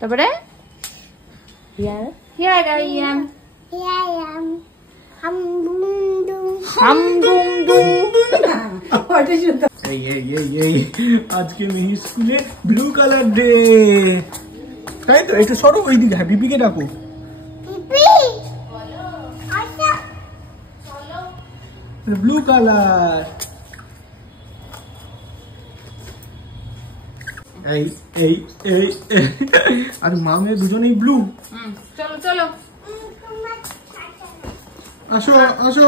তারপরে here I am আজকে মিহি স্কুলে ব্লু কালার ডে, তাই তো? একটু সরো ওই দিকে, বিপিকে ডাকো। ব্লু কালার, এই এই এই আর মামে দুজনেই ব্লু। চলো চলো আসো আসো,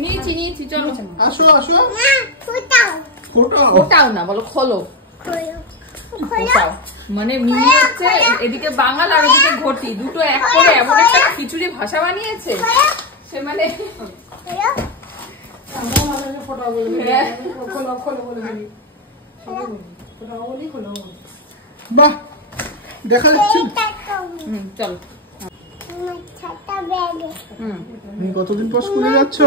নিয়েছি চলো আসো আসো। ওটাও না, বলো খোলো। মানে মিহি হচ্ছে এদিকে বাঙাল আর এদিকে ঘটি, দুটো এক করে এমন একটা খিচুড়ি ভাষা বানিয়েছে সে, মানে বাহ, দেখা যাচ্ছে। চলো, কতদিন পর স্কুলে যাচ্ছ?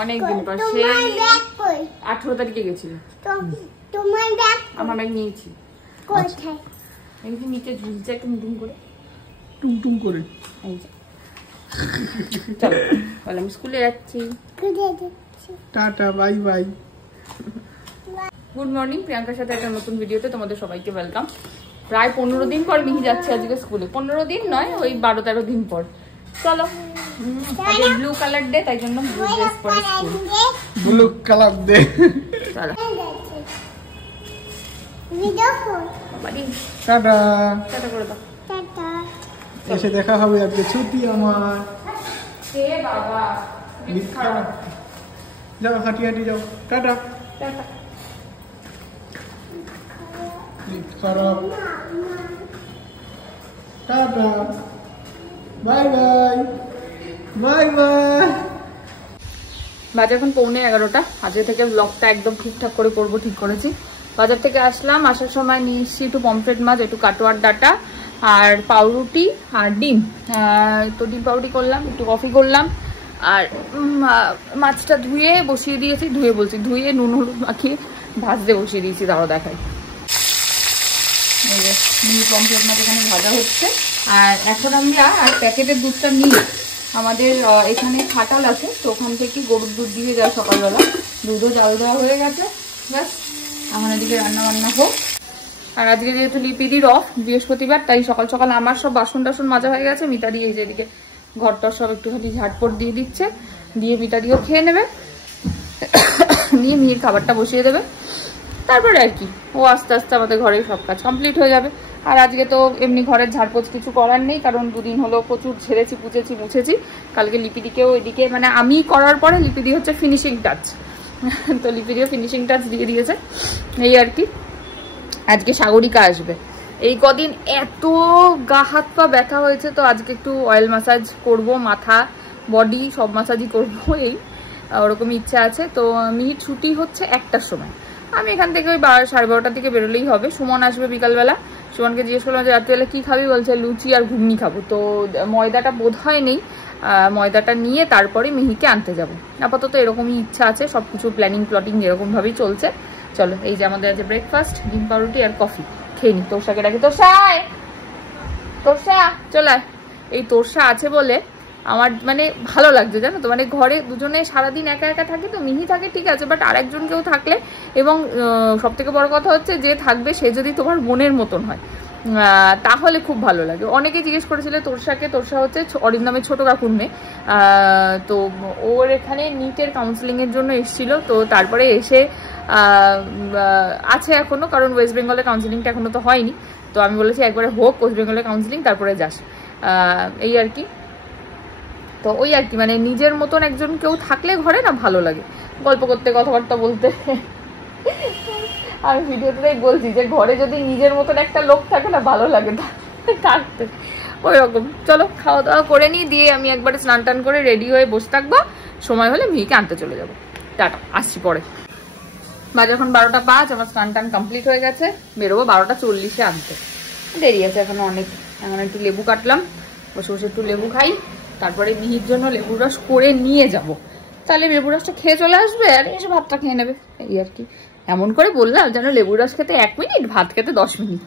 অনেকদিন পর, সেই 18 তারিখে গেছিল। আমার ব্যাগ নিয়েছি, নিচে ঝুলছে টুমটুম করে, টুমটুম করে। চলো বলে আমি স্কুলে যাচ্ছি, tata bye bye. Good morning, প্রিয়াঙ্কার সাথে একটা নতুন ভিডিওতে তোমাদের সবাইকে ওয়েলকাম। প্রায় 15 দিন পর মিহি যাচ্ছে আজকে স্কুলে, 15 দিন নয়, ওই 12-13 দিন পর। চলো, আজকে ব্লু কালার ডে, তাই জন্য ব্লু ড্রেস পরে স্কুল। ব্লু কালার ডে, চলো টাটা টাটা করে দাও। এসে দেখা হবে আজকে, ছুটি আমার। এ বাবা, যাও হাঁটি হাঁটি যাও, টাটা। টাটা। খারাপ, tata bye bye bye bye. বাজে এখন 11:15। আজকে থেকে ব্লগটা একদম ঠিকঠাক করে করবো, ঠিক করেছি। বাজার থেকে আসলাম, আসার সময় নিয়ে এসছি একটু পমফ্রেট মাছ, একটু কাটোয়ার ডাটা আর পাউরুটি আর ডিম। তো ডিম পাউরুটি করলাম, একটু কফি করলাম, আর মাছটা ধুয়ে বসিয়ে দিয়েছি, ধুয়ে নুন হলুদ মাখিয়ে ভাজতে বসিয়ে দিয়েছি। তাও দেখাই, এই যে পমফ্রেট মাছ এখানে ভাজা হচ্ছে। আর এখন আমরা আর প্যাকেটের দুধটা নিই, আমাদের এখানে খাটাল আছে, তো ওখান থেকে গরুর দুধ দিয়ে যায় সকালবেলা। দুধও জাল দেওয়া হয়ে গেছে, ব্যাস এখন এদিকে রান্না বান্না হোক। আর আজকে যেহেতু লিপিদির অফ, বৃহস্পতিবার, তাই সকাল সকাল আমার সব বাসন টাসন মাজা হয়ে গেছে। মিতাদি এই যে এদিকে ঘরটার সব একটুখানি ঝাটপট দিয়ে দিচ্ছে, দিয়ে মিতাদিও খেয়ে নেবে, নিয়ে মিহির খাবারটা বসিয়ে দেবে। তারপরে আর কি, ও আস্তে আস্তে আমাদের ঘরের সব কাজ কমপ্লিট হয়ে যাবে। আর আজকে তো এমনি ঘরের ঝাড়পোছ কিছু করার নেই, কারণ দুদিন হলো প্রচুর ছেড়েছি, পুছেছি, মুছেছি। কালকে লিপিদিকেও এদিকে, মানে আমি করার পরে লিপিদি হচ্ছে ফিনিশিং টাচ, তো লিপিদিও ফিনিশিং টাচ দিয়ে দিয়েছে, এই আর কি। আজকে সাগরিকা আসবে। এই কদিন এত গা হাত পা ব্যথা হয়েছে, তো আজকে একটু অয়েল ম্যাসাজ করব, মাথা বডি সব ম্যাসাজই করবো, এই ওরকমই ইচ্ছা আছে। তো মিহির ছুটি হচ্ছে 1টার সময়, আমি এখান থেকে ওই 12:30 থেকে বেরোলেই হবে। সুমন আসবে বিকালবেলা, সুমনকে জিজ্ঞেস করলাম যে রাত্রিবেলা কী খাবি, বলছে লুচি আর ঘুগনি খাবো। তো ময়দাটা বোধ হয় নেই, ময়দাটা নিয়ে তারপরে মিহিকে আনতে যাব। আপাতত এরকমই ইচ্ছা আছে, সব কিছু প্ল্যাটিং যেরকমভাবেই চলছে। চলো, এই যে আমাদের আছে ব্রেকফাস্ট, ডিম পাউরুটি আর কফি, খেয়ে নি। তোরসাকে ডাকি, তোরসা চলে আয়। এই তোরসা আছে বলে আমার মানে ভালো লাগছে, জানো তো। মানে ঘরে দুজনে সারাদিন একা একা থাকে, তো মিহি থাকে ঠিক আছে, বাট আরেকজন কেউ থাকলে, এবং সব থেকে বড় কথা হচ্ছে যে থাকবে সে যদি তোমার বোনের মতন হয়, তাহলে খুব ভালো লাগে। অনেকে জিজ্ঞেস করেছিল তোরসাকে, তোরসা হচ্ছে অরিন্দমের ছোট কাকুর মেয়ে। তো ওর এখানে নিটের কাউন্সিলিংয়ের জন্য এসেছিল, তো তারপরে এসে আছে এখনো, কারণ ওয়েস্ট বেঙ্গলের কাউন্সিলিংটা এখনো তো হয়নি। তো আমি বলেছি একবারে হোক ওয়েস্ট বেঙ্গলের কাউন্সিলিং, তারপরে যাস, এই আর কি। তো ওই আর কি, মানে নিজের মতন একজন কেউ থাকলে ঘরে না ভালো লাগে, গল্প করতে, কথাবার্তা বলতে। আমি ভিডিওতেই বলছি যে ঘরে যদি নিজের মতন একটা লোক থাকে না, ভালো লাগে থাকতে, ওই রকম। চলো খাওয়া দাওয়া করে নিই, দিয়ে আমি একবারে স্নান টান করে রেডি হয়ে বসে থাকবো, সময় হলে মিহিকে আনতে চলে যাবো। টাটা, আসছি পরে। বাজে এখন 12:05, আমার স্নান টান কমপ্লিট হয়ে গেছে, বেরোবো 12:40 আনতে, দেরি আছে এখনো অনেক। এখন একটু লেবু কাটলাম, বসে বসে একটু লেবু খাই, তারপরে মিহির জন্য লেবুর রস করে নিয়ে যাব। তাহলে লেবুর রসটা খেয়ে চলে আসবে আর এসে ভাতটা খেয়ে নেবে, এই আর কি। এমন করে বললাম যেন লেবুর রস খেতে 1 মিনিট, ভাত খেতে 10 মিনিট।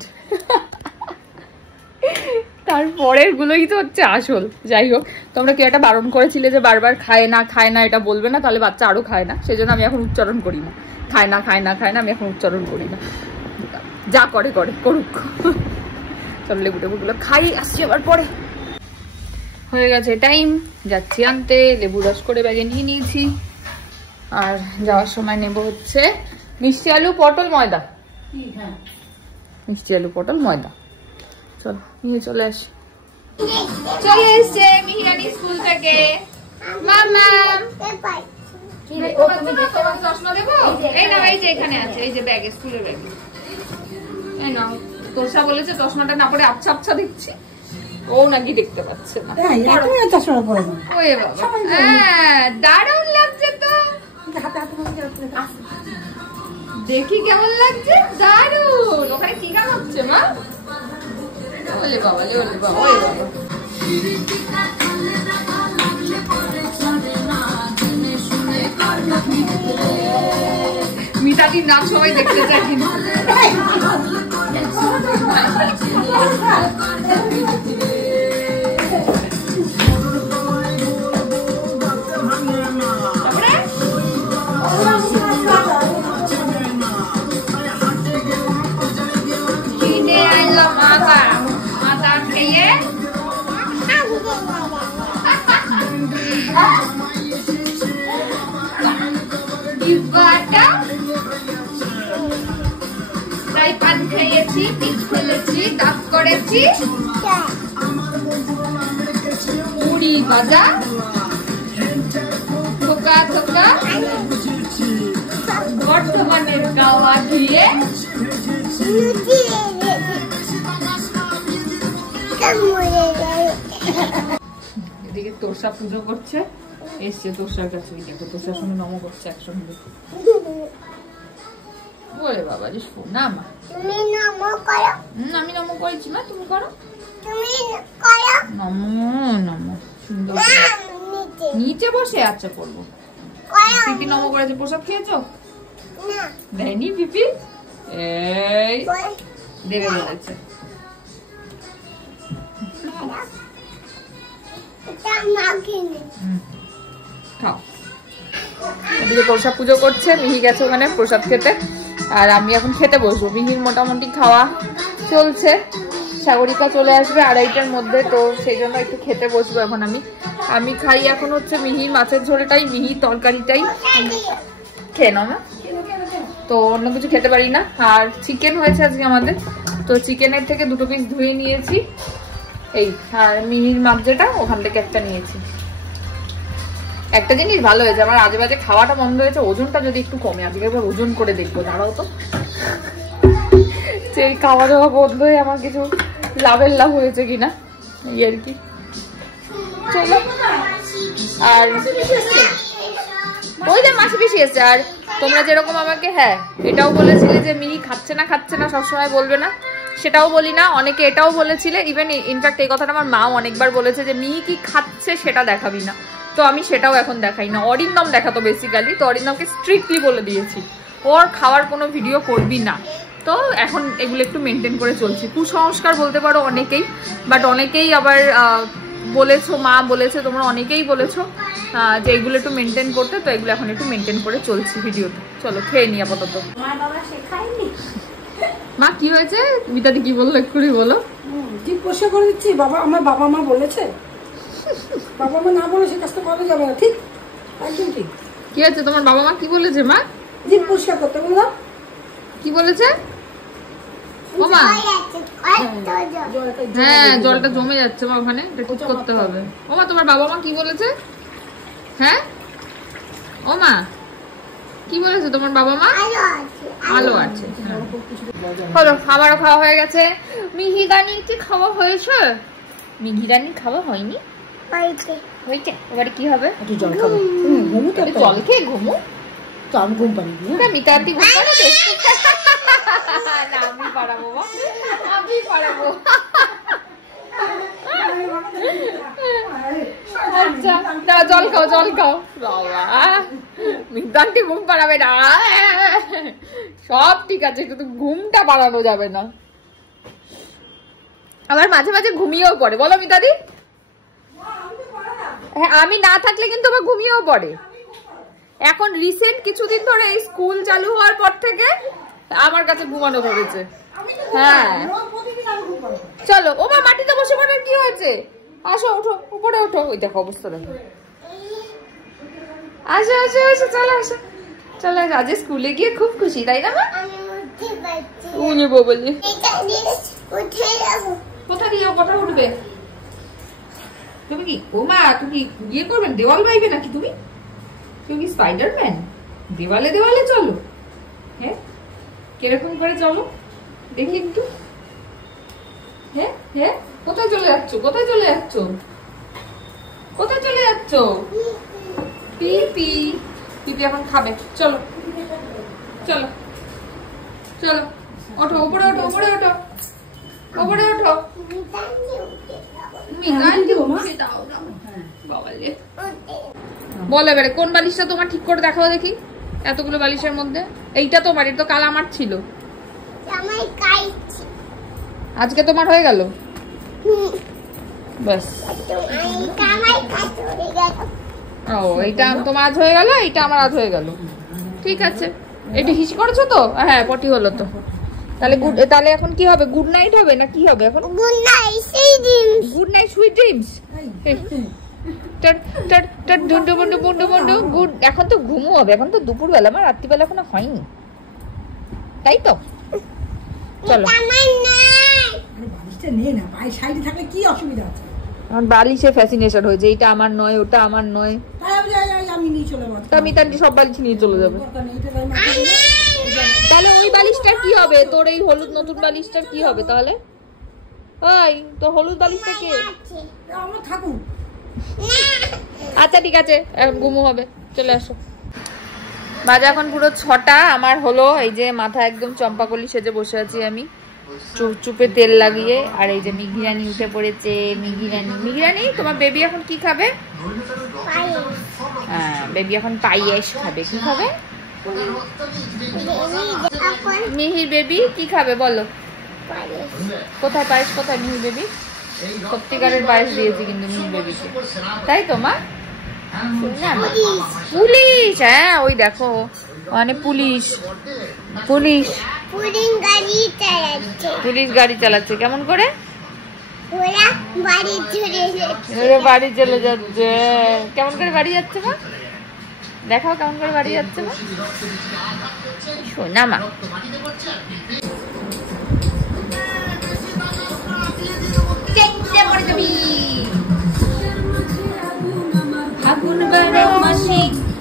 তারপরের গুলোই তো হচ্ছে আসল। যাই হোক, তোমরা কেউ একটা বারণ করেছিলে যে বারবার খায় না এটা বলবে না, তাহলে বাচ্চা আরো খায় না, সেজন্য আমি এখন উচ্চারণ করি না। খায় না আমি এখন উচ্চারণ করি না, যা করে করুক। চলো লেবু টেবুগুলো খাই, আসছি আবার পরে। হয়ে গেছে টাইম, যাচ্ছি আনতে। লেবু রস করে ব্যাগে নিয়ে নিয়েছি। আর যাওয়ার সময় নেব হচ্ছে মিষ্টি আলু পটল ময়দা। মিষ্টি আলু পটল ময়দা। চল নিয়ে চলে আসি। চলে এসছে মিহিরানি স্কুল থেকে। মামা চশমা দেবো? এই না, এই যে এখানে আছে, এই যে ব্যাগে, স্কুলের ব্যাগে। এই না, তোষা বলেছে চশমাটা না পরে আবছা আবছা দেখছি, ও নাকি দেখতে পাচ্ছে না। ওয়ে বাবা, দারুণ লাগছে তো, দেখি কেমন লাগছে। দারুণ। ওখানে কি গান হচ্ছে মা? ওলে বাবা, ওলে বাবা, ওলে বাবা। মিতাদির নাচ সবাই দেখতে চাই কিন্তু। খেয়েছি, পিচ ফেলেছি, দাঁত করেছি, মুড়ি ভাজা, থোকা থোকা, বর্তমানের গাওয়া ধুয়ে, এদিকে তোষা পুজো করছে, এসছে তোষার কাছে। দেখো তোষার সঙ্গে নম করছে একসঙ্গে। বলে বাবা যে শোনা মা, আমি নম করেছি মা, তুমি করো। নম সুন্দর নিচে বসে। আচ্ছা করবো। পিপি নম করেছে। প্রসাদ খেয়েছো? দেয়নি পিপি? এই দেবে বলেছে। খাও। এদিকে প্রসাদ পুজো করছে, মিহি গেছে ওখানে প্রসাদ খেতে, আর আমি এখন খেতে বসবো। মিহির মোটামুটি খাওয়া চলছে, সাগরিকা চলে আসবে 2:30টার মধ্যে, তো সেই জন্য একটু খেতে বসবো এখন। আমি খাই এখন হচ্ছে মিহির মাছের ঝোলটাই, মিহির তরকারিটাই খেয়ে নাও না, তো অন্য কিছু খেতে পারি না। আর চিকেন হয়েছে আজকে আমাদের, তো চিকেনের থেকে 2 পিস ধুয়ে নিয়েছি এই, আর মিহির মাছ যেটা ওখান থেকে একটা নিয়েছি। একটা জিনিস ভালো হয়েছে, আমার আজে বাজে খাওয়াটা বন্ধ হয়েছে, ওজনটা যদি একটু কমে। আজকে একবার ওজন করে দেখবো, দাঁড়াও তো। সেই খাওয়া দাওয়া বন্ধ হয়ে আমার কিছু লাভের লাভ হয়েছে কিনা, এই আর কি। চলো। আর ওই যে মাসি পিসি এসছে। আর তোমরা যেরকম আমাকে এটাও বলেছিলে যে মিহি খাচ্ছে না সবসময় বলবে না, সেটাও বলি না। অনেকে এটাও বলেছিলে, ইভেন ইনফ্যাক্ট এই কথাটা আমার মাও অনেকবার বলেছে যে মিহি কি খাচ্ছে সেটা দেখাবি না, তো আমি সেটাও এখন দেখাই না। অরিন্দম দেখাতো বেসিক্যালি, তো অরিন্দমকে স্ট্রিক্টলি বলে দিয়েছি ওর খাওয়ার কোনো ভিডিও করবি না। তো এখন এগুলো একটু মেনটেন করে চলছি। কুসংস্কার বলতে পারো অনেকেই, বাট অনেকেই আবার বলেছো, মা বলেছে, তোমরা অনেকেই বলেছো যে এগুলো একটু মেনটেন করতে, তো এগুলো এখন একটু মেনটেন করে চলছি ভিডিওতে। চলো খেয়ে নি আপাতত। মা কি হয়েছে? মিতাদি কি বললো এক্ষুনি বলো। ঠিক পরিষ্কার করে দিচ্ছি। আমার বাবা মা বলেছে, বাবা মা না বলে সে কাজটা করা যাবে না। ঠিক, একদম ঠিক। কি আছে তোমার বাবা মা কি বলেছে মা? জিভ পরিষ্কার করতে বললাম। কি বলেছে ও মা? হ্যাঁ জলটা জমে যাচ্ছে মা, ওখানে ঠিক করতে হবে। ও মা তোমার বাবা মা কি বলেছে? হ্যাঁ ও মা কি বলেছে তোমার বাবা মা? ভালো আছে। হলো, আমারও খাওয়া হয়ে গেছে। মিহিরানির কি খাওয়া হয়েছে? মিহিরানির খাওয়া হয়নি? হয়েছে। এবারে কি হবে? একটু জল খাবো। জল খেয়ে ঘুমো? তো আমি ঘুম পারি না। মিতাদি ঘুম পাড়াবে? না আমি পাড়াবো, আমি পাড়াবো। আচ্ছা দাঁড়া, জল খাও জল খাও। বাবা মিতানকে ঘুম পাড়াবে না, সব ঠিক আছে, কিন্তু ঘুমটা বাড়ানো যাবে না। আবার মাঝে মাঝে ঘুমিয়েও পড়ে, বলো মিতাদি? হ্যাঁ, আমি না থাকলে কিন্তু আবার ঘুমিয়েও পড়ে। এখন রিসেন্ট কিছুদিন ধরে স্কুল চালু হওয়ার পর থেকে আমার কাছে ঘুমানো ধরেছে। হ্যাঁ চলো, ও মা মাটিতে বসে পড়ার কি হয়েছে? আসো ওঠো, উপরে ওঠো। ওই দেখো অবস্থা দেখো। আসো আসো আসো, চলো আসো চলো। আজ স্কুলে গিয়ে খুব খুশি, তাই না মা? উঠবো বলে। কোথা দিয়ে কথা উঠবে তুমি? কি ও মা, তুমি ইয়ে করবেন, দেওয়াল বাইবে নাকি তুমি? তুমি কি স্পাইডারম্যান? দেওয়ালে দেওয়ালে চলো? হ্যাঁ, কিরকম করে চলো দেখি একটু। হ্যাঁ হ্যাঁ, কোথায় চলে যাচ্ছ? কোথায় চলে যাচ্ছ? কোথায় চলে যাচ্ছ? পিপি পিপি এখন খাবে। চলো চলো চলো, ওঠো উপরে, ওঠো উপরে, ওঠো উপরে, ওঠো। বলো এবারে কোন বালিশটা তোমার, ঠিক করে দেখাও দেখি। এতগুলো বালিশের মধ্যে এইটা তোমার, এটা তো কাল আমার ছিল। আজকে তোমার হয়ে গেল? বাস, ও এইটা তোমার আজ হয়ে গেল, এইটা আমার আজ হয়ে গেল। ঠিক আছে, এটা হিসি করেছো তো? হ্যাঁ, পটি হলো তো। তাহলে তাহলে এখন কি হবে? গুড নাইট হবে না কি হবে এখন? Good night sweet dreams. Good night sweet dreams. Good. এখন তো ঘুমো হবে, এখন তো দুপুরবেলা, আমার রাত্রিবেলা এখনো হয়নি, তাই তো? চলো। আমার বালিশে ফ্যাসিনেশন হয়েছে, এইটা আমার নয়, ওটা আমার নয়। আমি তার সব বালিশ নিয়ে চলে যাবো। তাহলে ওই বালিশটার কি হবে? তোর এই হলুদ নতুন বালিশটার কি হবে তাহলে? ওই তোর হলুদ বালিশটা কে? আচ্ছা ঠিক আছে, ঘুমো হবে, চলে আসো। বাজে এখন পুরো 6টা। আমার হলো এই যে মাথা একদম চম্পাকলি সেজে বসে আছি আমি, চুপে তেল লাগিয়ে। আর এই যে মিঘিরানি উঠে পড়েছে। মিঘিরানি তোমার বেবি এখন কি খাবে? হ্যাঁ, বেবি এখন পায়েস খাবে। কি খাবে মিহির বেবি? কি খাবে বলো? কোথায় পায়েস? কোথায় মিহির বেবি? সত্যিকারের পায়েস দিয়েছি কিন্তু মিহির বেবিকে, তাই তো মা? পুলিশ, হ্যাঁ ওই দেখো, মানে পুলিশ পুলিশ পুলিশ গাড়ি চালাচ্ছে। কেমন করে? বাড়ি চলে যাচ্ছে। কেমন করে বাড়ি যাচ্ছে মা? দেখাও কেমন করে বাড়ি যাচ্ছে মা। শোনা মা,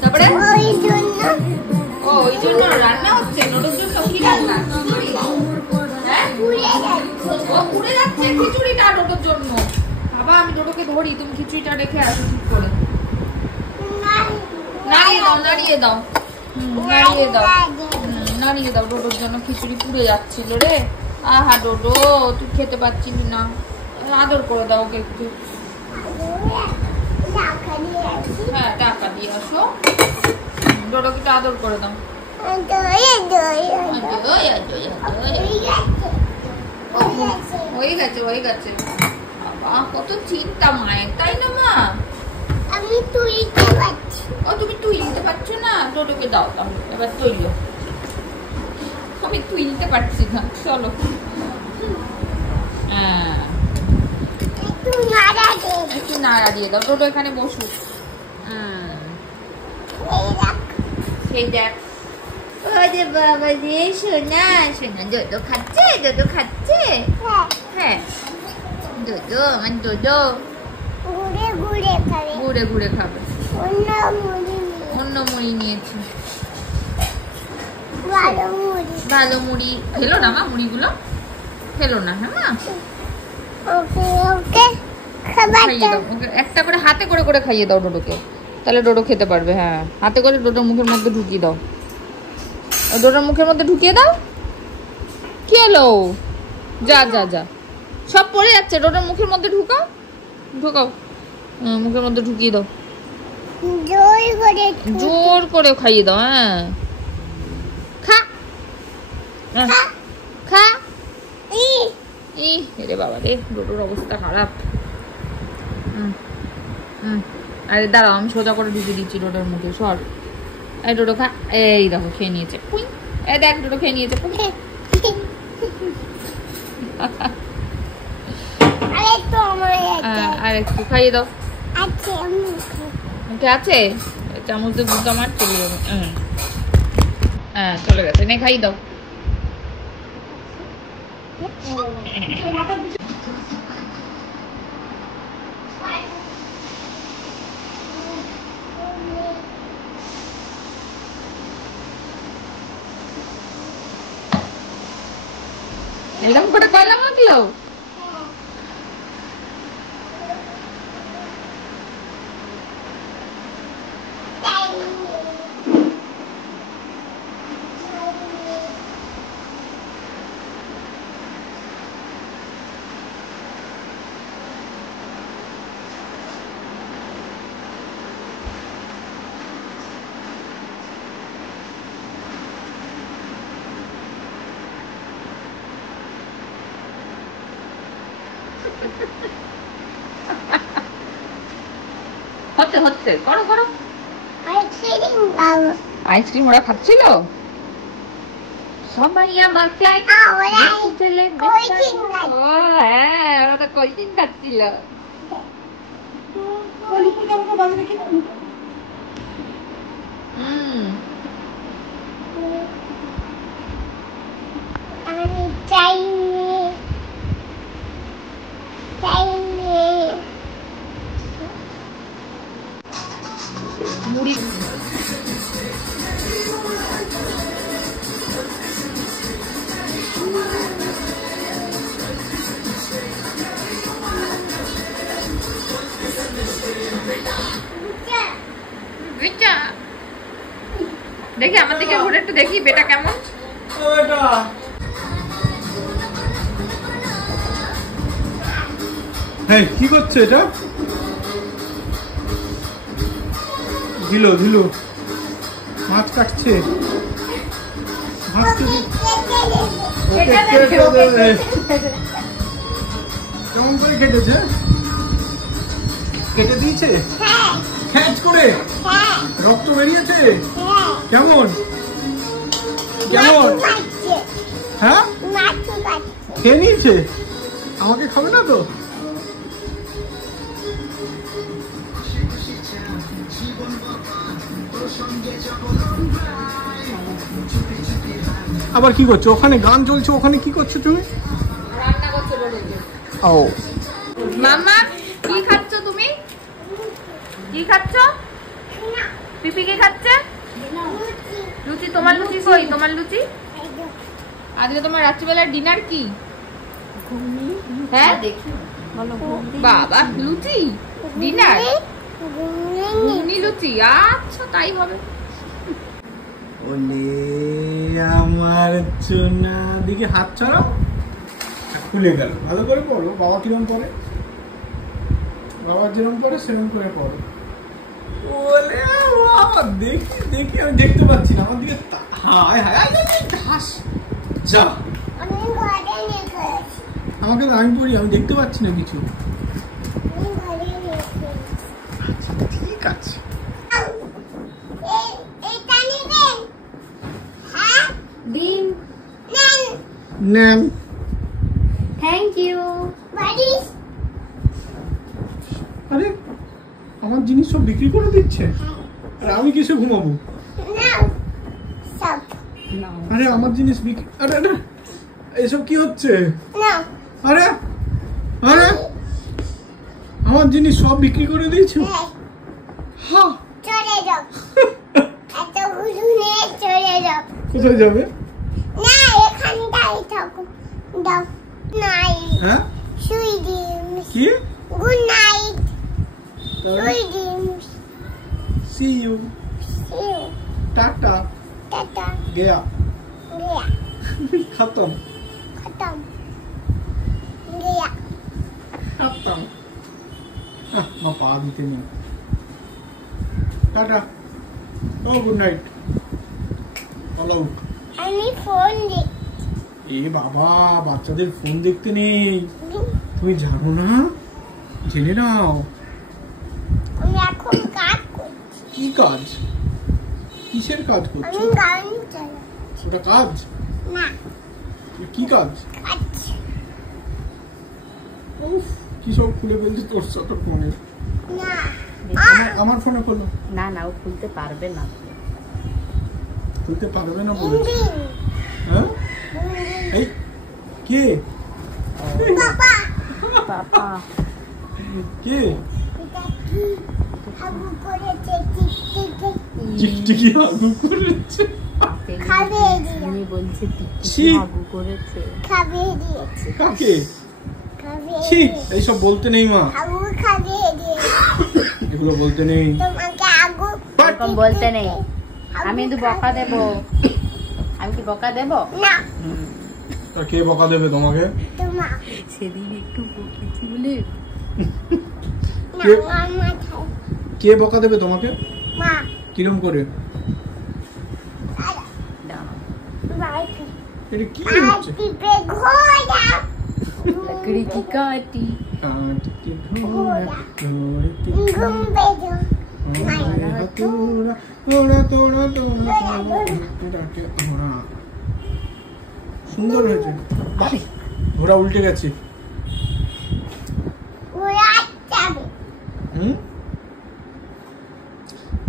তারপরে ওই জন্য রান্না হচ্ছে, নোডোর জন্য। কি রান্না? পুড়ে যাচ্ছে খিচুড়িটা ডোডোর জন্য। বাবা আমি ডোডোকে ধরি, তুমি খিচুড়িটা রেখে আসো ঠিক করে। নাড়িয়ে দাও, নাড়িয়ে দাও, নাড়িয়ে দাও, নাড়িয়ে দাও। ডোডোর জন্য খিচুড়ি পুড়ে যাচ্ছিল রে। আহা ডোডো, তুই খেতে পাচ্ছিলি না, আদর করে দাও ওকে একটু। হ্যাঁ, টাকা দিয়ে আসো, ডোডোকে একটু আদর করে দাও। হয়ে গেছে, হয়ে গেছে। বাবা কত চিন্তা মায়ের, তাই না মা? আমি তুইতে পারছি। ও তুমি তুইতে পারছো না? ডোডোকে দাও তাহলে, এবার তুইলো। আমি তুইতে পারছি না, চলো। হ্যাঁ, একটু নাড়া দিয়ে দাও। ডোডো এখানে বসুক। সেই দেখ, ওরে বাবা রে, সোনা সোনা ডোডো খাচ্ছে, ডোডো খাচ্ছে। হ্যাঁ ডোডো, আমার ডোডো ঘুরে ঘুরে খাবে। অন্য মুড়ি নিয়েছি, ভালো মুড়ি। খেলো না মা, মুড়িগুলো খেলো না। হ্যাঁ মা, খাইয়ে দাও ওকে, একটা করে হাতে করে করে খাইয়ে দাও ডোডোকে, তাহলে ডোডো খেতে পারবে। হ্যাঁ, হাতে করে ডোডোর মুখের মধ্যে ঢুকিয়ে দাও। ডোডোর মুখের মধ্যে ঢুকিয়ে দাও। কি হলো? যা যা যা, সব পড়ে যাচ্ছে, ডোডোর মুখের মধ্যে ঢুকাও। ঢোকাও, মুখের মধ্যে ঢুকিয়ে দাও, জোর জোর করে খাইয়ে দাও। হ্যাঁ, খা খা। রে বাবা রে, ডোডোর অবস্থা খারাপ। আরে দাঁড়াও, আমি সোজা করে ঢুকিয়ে দিচ্ছি ডোডোর মুখে। সর, এই ডোডো খা। এই দেখো খেয়ে নিয়েছে। এই দেখ ডোডো খেয়ে নিয়েছে। আর একটু খাইয়ে দাও। মুখে আছে, চামচ দিয়ে দুধ আমার চলে যাবে। হ্যাঁ চলে গেছে, নে খাইয়ে দাও। এরকম করে কয়লা মাখলো? হচ্ছে হচ্ছে, করো করো। আইসক্রিম ওরা খাচ্ছিল সবাই আমার ফ্লাইট। হ্যাঁ, ওরা তো কোল্ড ড্রিঙ্ক খাচ্ছিল। মুড়ি দেখি, আমার দিকে ঘুরে একটু দেখি বেটা কেমন। হ্যাঁ, কি করছে এটা? দিলো দিলো মাছ কাটছে। কেমন করে কেটেছে? কেটে দিয়েছে খ্যাচ করে, রক্ত বেরিয়েছে। কেমন কেমন? হ্যাঁ, খেয়ে নিয়েছে। আমাকে খাবে না তো? আবার কি করছো ওখানে? গান চলছে ওখানে, কি করছো তুমি? রান্না করছো। ও মাম্মা, কি খাচ্ছ তুমি? কি খাচ্ছ? পিপি কি খাচ্ছে? লুচি। তোমার লুচি কই? তোমার লুচি? আজকে তোমার রাত্রিবেলার ডিনার কি? হ্যাঁ দেখি বাবা, লুচি ডিনার, ঘুগনি লুচি। আচ্ছা তাই হবে। ওলে আমার চুনা, দিকে হাত ছড়াও। খুলে গেল। ভালো করে পড়ো। বাবা কিরম পড়ে? বাবা যেরকম পড়ে সেরকম করে পড়ো। ওলে বাবা, দেখি দেখি, আমি দেখতে পাচ্ছি না। আমার দিকে হায় হায় ঘাস যা। আমাকে তো, আমি পড়ি, আমি দেখতে পাচ্ছি না কিছু। আচ্ছা ঠিক আছে। নেন। Thank you. আরে আমার জিনিস সব বিক্রি করে দিচ্ছে। আর আমি কিসে ঘুমাবো? আরে আমার জিনিস বিক্রি, আরে আরে এসব কি হচ্ছে? আরে আরে আমার জিনিস সব বিক্রি করে দিয়েছো? হ্যাঁ, চলে যাও। এত বুঝু নিয়ে চলে যাও। কোথায় যাবে? না, এখানটাই থাকো। দাও নাইট। হ্যাঁ, সুই ডিমস। কি? Good night. Sweet dreams. See you. You. Tata. Tata. গয়া। গয়া। খতম। খতম। গয়া। খতম। মা পা দিতে নেই। টাটা, ও গুড নাইট, অল আউট। আমি ফোন দেখি। এ বাবা, বাচ্চাদের ফোন দেখতে নেই, তুমি জানো না? জেনে নাও। আমি এখন কাজ করছি। কি কাজ? কিসের কাজ আমি করছো? গান চালাচ্ছি। ওটা কাজ? না, কি কাজ? কাজ। উফ, কি সব খুলে ফেলছি তোর সাথে ফোনে। না, আমার ফোনে খোলো। না না, ও খুলতে পারবে না। খুলতে পারবে না বলেছি। ইন্দিন। হ্যাঁ, এই কে? বাবা, পাপা কে? এটা কি? হাগু করেছে টিকটিকি। টিকটিকি হাগু করেছে। খাবে দিও। তুমি বলছে ছি। টিকটিকি হাগু করেছে। খাবে দিয়েছি। কাকে? খাবে ছি, দিয়েছি। এইসব বলতে নেই মা, হাগু খাবে দিয়েছি। এগুলো বলতে নেই। তোমাকে হাগু এরকম বলতে নেই। হাগু আমি কিন্তু বকা খাবে। দেব। আমি কি বকা দেব? না, তা কে বকা দেবে তোমাকে? তোমার। সেদিন একটু বকেছি বলে। না, কে? আমার মাথায়। কে বকা দেবে তোমাকে? মা, কিরম করে? দাঁড়াও। বাইপি। এটা কি হচ্ছে? বাইপি পে ঘোড়া। लकड़ी की काटी কাটকে ঘোড়া, ঘোড়াকে ঘুম পেজো। ঘোড়া, তোরা, তোরা, তোরা, তোরা, তোরাকে ঘোড়া। সুন্দর হয়েছে। বাহ, ঘোড়া উল্টে গেছে। ঘোড়া যাবে। হুম,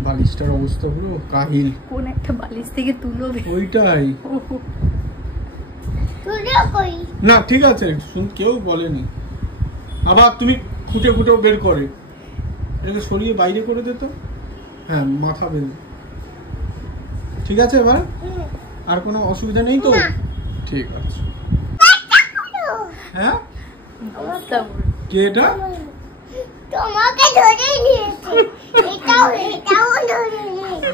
বালিশটার অবস্থা পুরো কাহিল। কোন একটা বালিশ থেকে তুলবে? ওইটাই তুলো কই? না, ঠিক আছে, কেউ বলেনি। আবার তুমি খুঁটে খুঁটে বের করে এটাকে সরিয়ে বাইরে করে দিত। হ্যাঁ, মাথা বের। ঠিক আছে, এবার হুম। আর কোনো অসুবিধা নেই তো? না। ঠিক আছে। হ্যাঁ, অবস্থা পুরো। কে এটা? তোমাকে ধরে নিয়েছে। এটাও ধরে নিয়েছে।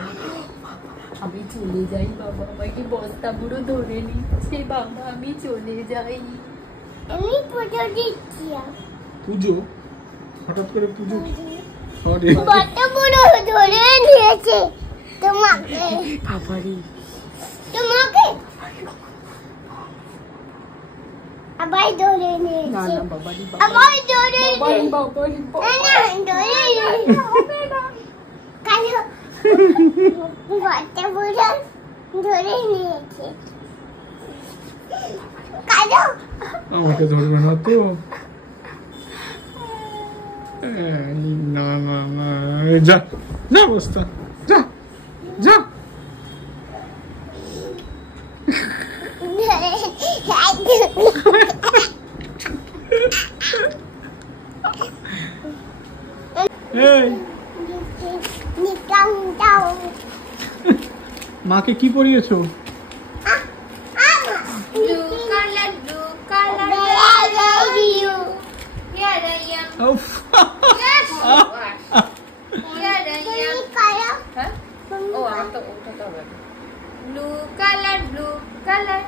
আমি চলে যাই বাবা, আমাকে বস্তা পুরো ধরে নিচ্ছে বাবা, আমি চলে যাই। আমি পুজো দিচ্ছি। পুজো? হঠাৎ করে পুজো? সরি, কত বড় ধরে নিয়েছে তোমাকে। বাবারে, তোমাকে আবার ধরে না নিয়েছে। না বাবারে, আবার ধরে বাবারে, নিয়েছে। বাবারে, না, না, ধরে নিয়েছে। কালো কত বড় ধরে নিয়েছে। কালো আমাকে ধরবে না তো? না না না, যা যা, অবস্থা, যা যা। এই, নিকাম দাও। মাকে কি পরিয়েছো? Blue color, where are you? উফ, তুমি কালো তুমি blue colour, blue colour,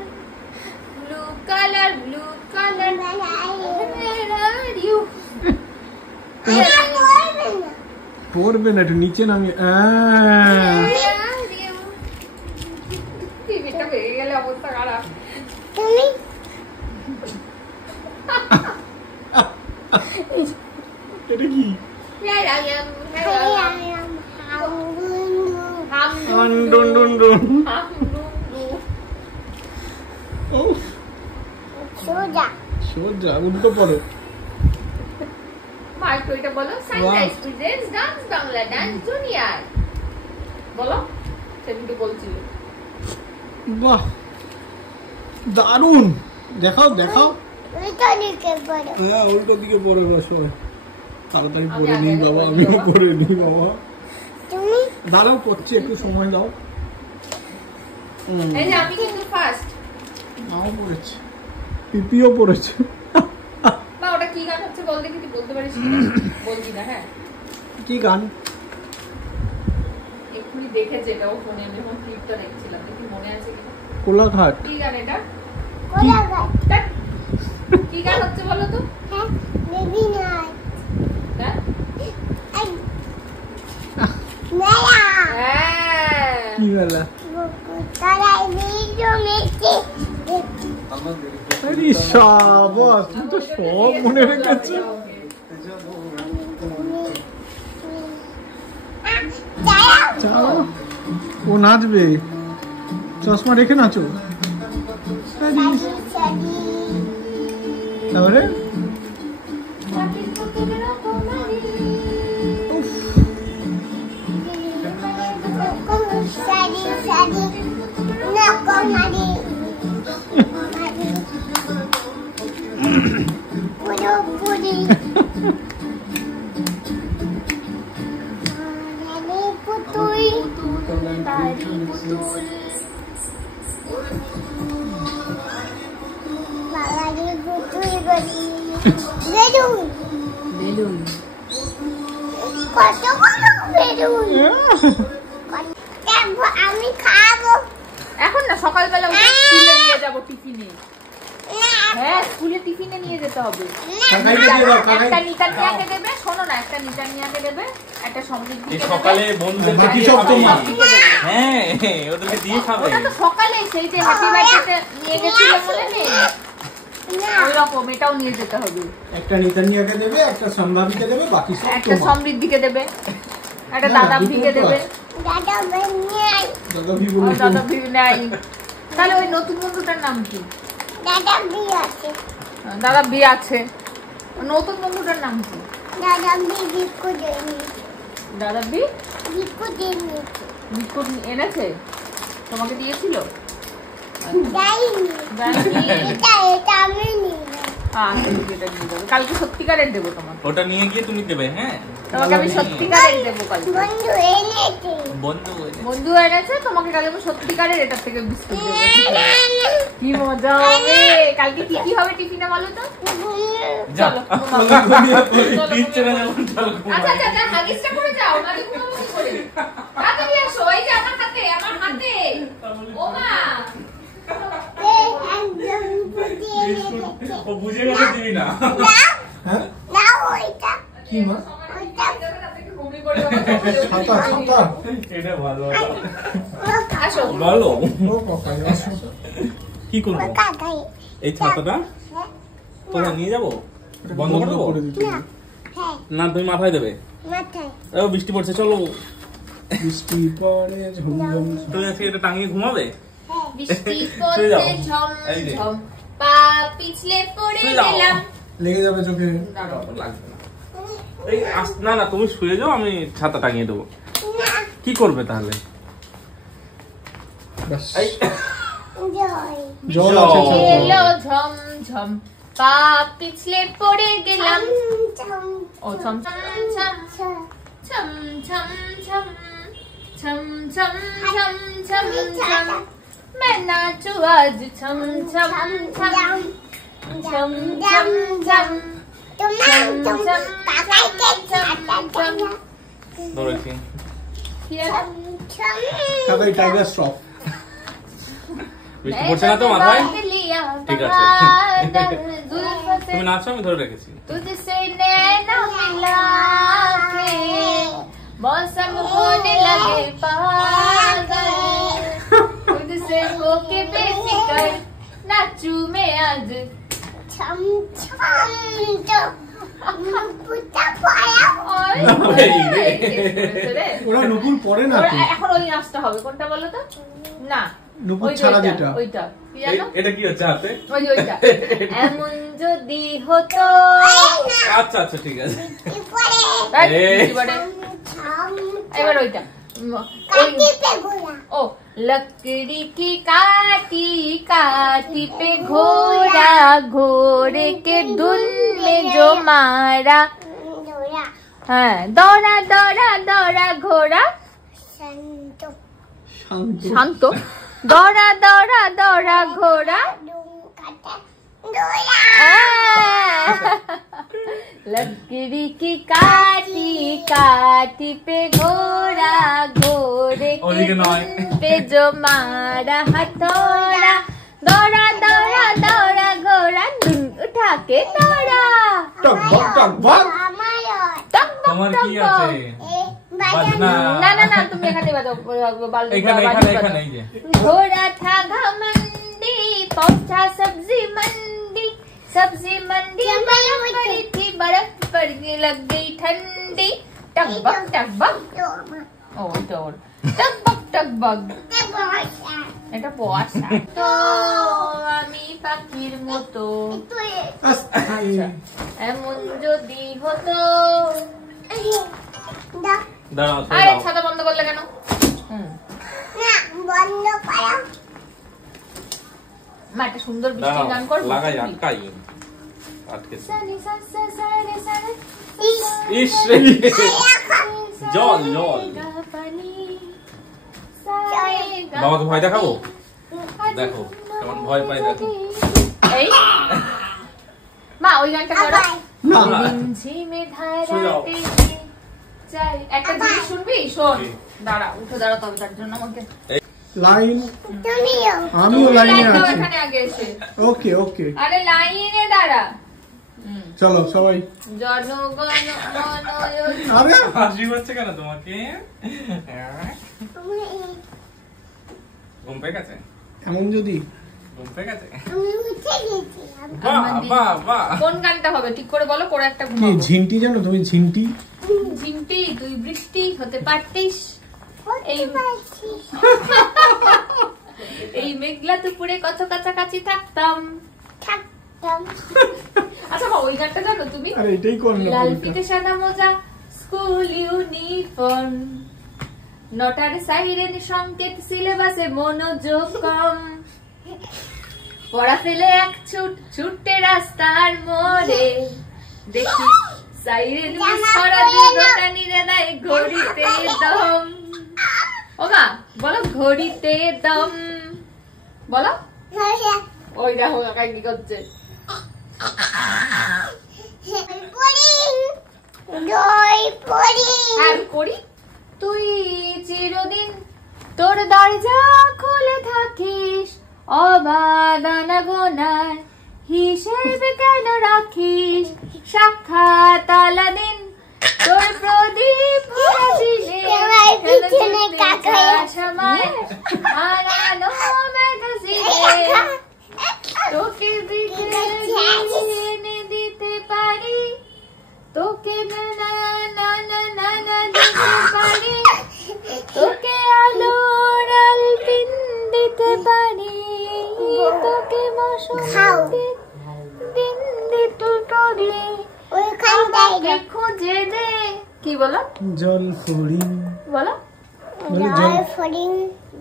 blue colour, blue colour, পড়বে না, একটু নিচে নামিয়ে। টিভিটা ভেঙে গেলে অবস্থা খারাপ। তুমি এটা কি? Dune Dune Dune. উফ, সোজা সোজা উল্টো পড়ো। এটা বলো, sunrise presents dance Bangla dance junior. বলো, সেদিন তো বলছিল। বাহ, দারুণ। দেখাও দেখাও। উল্টো দিকে পড়ো। হ্যাঁ, উল্টো দিকে পড়ে বসো। তাড়াতাড়ি পড়ে নিই বাবা, আমিও পড়ে নিই বাবা। তুমি দাঁড়াও, করছি, একটু সময় দাও। এই যে আমি কিন্তু ফার্স্ট। মাও পড়েছে, পিপিও পড়েছে। মা ওটা কি গান হচ্ছে বল দেখি, তুই বলতে পারিস কিনা? বলবি না, হ্যাঁ? কি গান? এক্ষুনি দেখেছে এটাও ফোনে, আমি যখন ক্লিপটা দেখছিলাম, দেখি মনে আছে কিনা। কোলাঘাট। কি গান এটা? কোলাঘাট। কি গান হচ্ছে বলো তো? হ্যাঁ, রবীন্দ্রনাথ। হ্যাঁ? মেলা। তারাই ভিডিও মেতে আরে শাবাশ, তুমি তো সব মনে রেখেছো। চাও, ও নাচবে, চশমা রেখে নাচো। তারপরে আমি খাবো এখন না, সকালবেলা উঠে স্কুলে নিয়ে যাবো টিফিনে। হ্যাঁ, স্কুলে টিফিনে নিয়ে যেতে হবে। একটা নিতানিয়াকে দেবে, শোনো না, একটা নিতানিয়াকে দেবে, একটা সমৃদ্ধি সকালে বন্ধুদের বাকি সব তোমার। হ্যাঁ ওদেরকে দিয়ে খাবে। ওটা তো সকালে সেই যে হ্যাপি বার্থডে নিয়ে গেছিল মনে নেই, ওই রকম এটাও নিয়ে যেতে হবে। একটা নিতানিয়াকে দেবে, একটা সম্ভাবিকে দেবে, বাকি সব একটা তোমার। সমৃদ্ধিকে দেবে, একটা না, দাদাভিকে দুটো দেবে। দাদা বানিয়ে দাদাভি ও বলে দাদাভি নাই। তাহলে ওই নতুন বন্ধুটার নাম কি? দাদা বিয়ে আছে দাদা বি আছে। নতুন বন্ধুটার নাম কি? দাদা বিয়ে বিকু দেয়নি দাদা বি বিকু দেয়নি বিস্কুট এনেছে, তোমাকে দিয়েছিল? যাইনি জানি। এটা আমি নিই এটা নিয়ে যাবো কালকে, সত্যিকারের দেবো তোমাকে। ওটা নিয়ে গিয়ে তুমি দেবে। হ্যাঁ তোমাকে আমি সত্যিকারের দেবো কালকে। বন্ধু এনেছে বন্ধু বন্ধু এনেছে, তোমাকে কালকে আমি সত্যিকারের এটার থেকে বিস্কুট দেবো। কি মজা হবে কালকে। কি কি হবে টিফিনে বলো তো? যা চলো ঘুমাবো। দিচ্ছে না যখন চলো ঘুমাও। আচ্ছা আচ্ছা আচ্ছা, হাগিসটা করে যাও, নালে ঘুমাবো কি করে? তাড়াতাড়ি আসো, এই যে আমার হাতে, আমার হাতে। ও মা, একদম বুঝিয়ে এনেছে ও বুঝে গেছে দিবি না। হ্যাঁ না ওইটা কি মা? ওইটা ঘুমি করে বাবা ছাতা ছাতা। এটা ভালো আসো। বলো ও পাপা, আসো। কি করবো? কাকাই এই ছাতাটা তোমরা নিয়ে যাবো, বন্ধ করে দেবো? করে দিতে হবে। হ্যাঁ না তুমি মাথায় দেবে। মাথায় ও বৃষ্টি পড়ছে, চলো। বৃষ্টি পড়ে ঝুমঝুম। তুমি আজকে এটা টাঙিয়ে ঘুমাবে? হ্যাঁ বৃষ্টি শুয়ে যাও। পড়ছে ঝম এই যে। ঝম, পা পিছলে পড়ে শুয়ে যাও। গেলাম। লেগে যাবে চোখে। লাগবে না। এই না না তুমি শুয়ে যাও, আমি ছাতা টাঙিয়ে দেবো। কি করবে তাহলে? ব্যাস। এই জয় জল আছে ছাতা। এলো ঝম ঝম, পা পিছলে পড়ে গেলাম। ও ছম ছম ছম ছম ছম ছম ছম ছম ছম ছম ছম, मैं नाचू आज छम छम छम छम छम छम ধরেছি। কাকাই টাইগার শ্রফ। বৃষ্টি পড়ছে না তো মাথায়? ঠিক আছে। তুমি নাচো, আমি ধরে রেখেছি। तुझसे नैना मिला के मौसम होने लगे पागल, तुझसे होके बेफिक्र नाचू मैं आज। ওরা নুপুর পরে না তো। এখন ওই নাচটা হবে, কোনটা বলো তো? না নুপুর ওই যে ছাড়া ওইটা, যেটা। ওইটা কি জানো? এটা কি হচ্ছে হাতে? ওই যে ওইটা, এমন যদি হতো। আচ্ছা আচ্ছা ঠিক আছে। এবারে এবার ওইটা ओ लकड़ी की काटी काटी पे घोड़ा, घोड़े के धुन में जो मारा। हाँ, दौड़ा दौड़ा दौड़ा घोड़ा शांत, दौड़ा दौड़ा दौड़ा घोड़ा। लकड़ी की काटी काटी पे घोड़ा, घोड़े के धुन पे जो मारा हथौड़ा। दौड़ा दौड़ा दौड़ा घोड़ा, धुन उठा के दौड़ा। টকবক টকবক। তোমার কি আছে? বাজনা না না না তুমি এখানে বাজাও বালতি এখানে বালতি এখানে বাজাও। এখানে এই যে घोड़ा था घमंडी पहुंचा सब्जी मंडी बर्फ पड़ी थी बर्फ पड़ने लग गई ठंडी टकबक टकबक ও এটা ওর টকবক টকবক এটা বর্ষা তো আমি পাখির মতো আস্তে। এমন যদি হতো দাঁড়াও আরে ছাতা বন্ধ করলে কেন মা একটা সুন্দর বৃষ্টির গান করবো লাগাই আটকাই আটকে সানি সা সা সা রে সা রে ইস জল জল বাবাকে ভয় দেখাবো দেখো কেমন ভয় পাই দেখো এই মা ওই গানটা করো না ঝিমে ধারাতে চাই একটা জিনিস শুনবি শোন দাঁড়া উঠে দাঁড়া তবে তার জন্য আমাকে লাইন আমিও লাইনে একদম আছি এখানে আগে এসে ওকে ওকে আরে লাইনে দাঁড়া চলো সবাই জনগণ মন আরে হাসি হচ্ছে কেন তোমাকে ঘুম পেয়ে গেছে এমন যদি ঘুম পেয়ে গেছে বাহ বাহ বাহ কোন গানটা হবে ঠিক করে বলো করে একটা কি ঘুমাবো ঝিন্টি জানো তুমি ঝিন্টি ঝিমটি তুই বৃষ্টি হতে পারতিস এই মেঘলা দুপুরে কত কাছাকাছি থাকতাম আচ্ছা মা ওই গানটা জানো তুমি আরে এটাই কর না লাল ভুলটা। পিঠে সাদা মোজা স্কুল ইউনিফর্ম নটার সাইরেন সংকেত সিলেবাসে মনোযোগ কম পড়া ফেলে এক ছুটে রাস্তার মোড়ে দেখি সাইরেন মিস করা দোকানিরা নাই ঘড়িতে দম ও মা বলো ঘড়িতে দম বলো ওই দেখো কাকা কি করছে আর করি তুই চিরদিন তোর দরজা খুলে থাকিস অবাদানা গোনার হিসেবে কেন রাখিস সাক্ষাৎ আলাদিন তোর প্রদীপ সময় হারানো ম্যাগাজিনে তোকে এনে দিতে পারি তোকে না না না না না না দিতে পারি তোকে আলোর আলপিন দিতে পারি তোকে বসন্তে দিন দিতে পারি আমাকে খুঁজে দে কি বলো জল ফড়িং বলো বলে জল